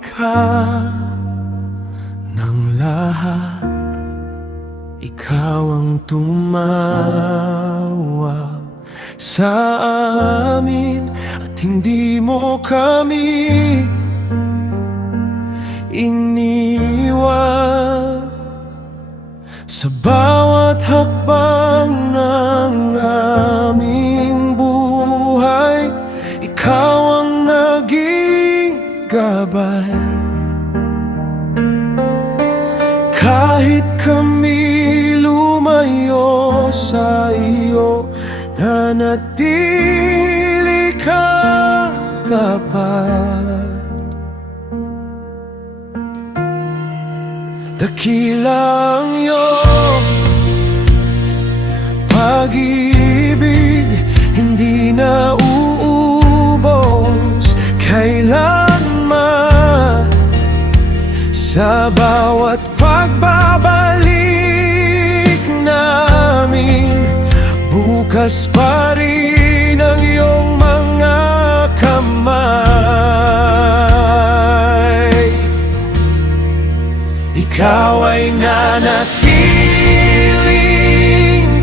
lumikha ng lahat. Ikaw ang tumawag sa amin at hindi mo kami iniwan. Sa bawat hakbang ng aming buhay, ikaw ang naging gabay. Kahit kami lumayo sa iyo, nanatili kang tapat. Dakila ang iyong pag-ibig, hindi na uubos kailanman. Sa bawat pagbabalik namin, bukas pa rin ang iyong mga kamay. Ikaw ay nanatiling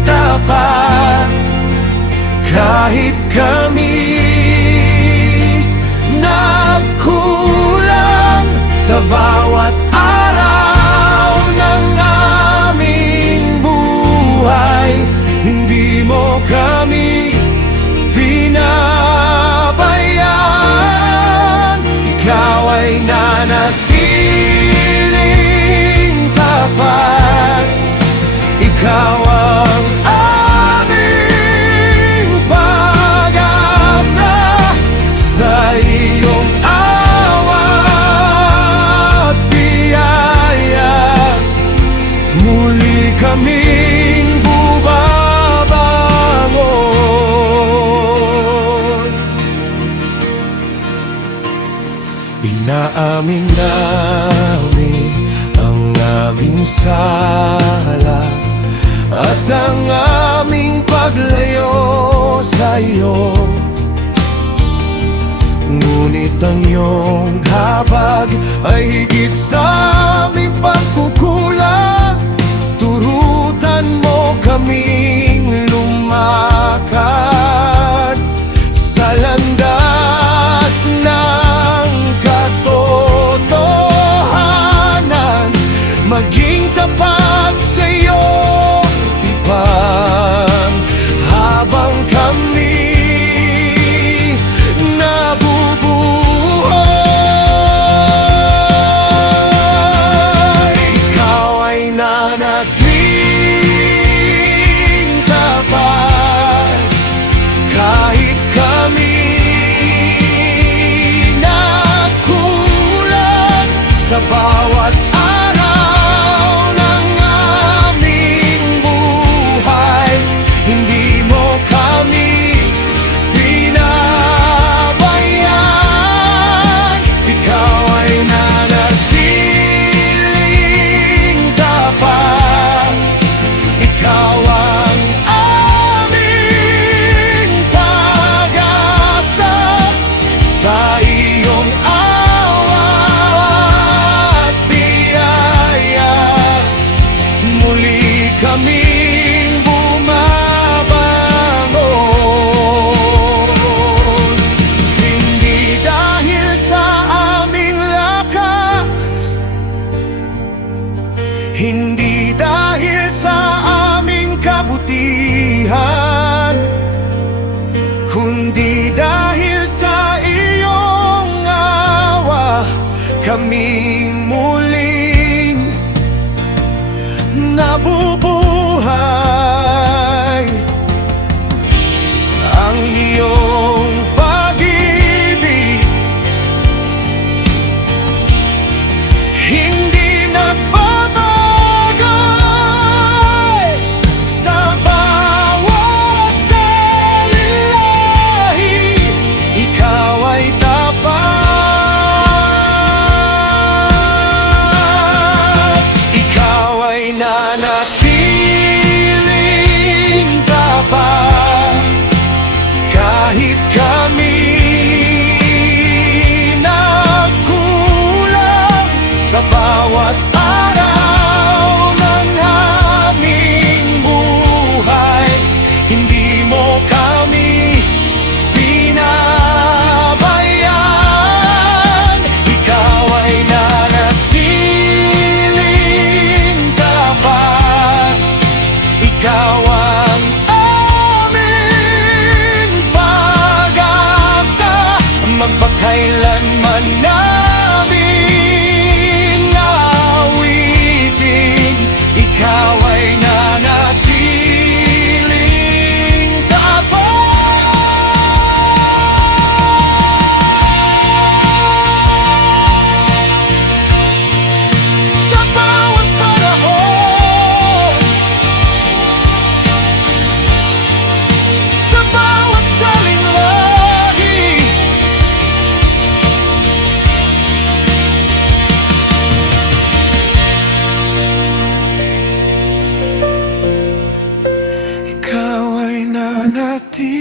tapat kahit kami nagkulang. Sa bawat araw ng aming buhay, hindi mo kami pinabayaan. Ikaw ay nanatiling tapat. Ikaw ang aming pag-asa. Sa iyong awa at biyaya, muli kaming bumabangon. Inaamin namin ang aming sala at ang aming paglayo sa iyo. Ngunit ang iyong habag ay higit sa aming pagkukulang. Turutan mo kaming lumakad sa landas ng katotohanan, maging tapat sa iyong tipan habang kami nabubuhay. Ikaw ay nanatiling tapat kahit kami nagkulang. Sa bawat araw ng aming buhay, hindi mo kami pinabayaan. Ikaw ay nanatiling tapat. Ikaw ang aming pag-asa. Sa iyong awa at biyaya, muli kaming bumabangon. Hindi dahil sa aming lakas, hindi dahil sa aming kabutihan, kundi dahil sa iyong awa, kami muling nabubuhay. Ang iyong pag-ibig hindi nagbabagay. Sa bawat salilahim, ikaw ay tapat. hati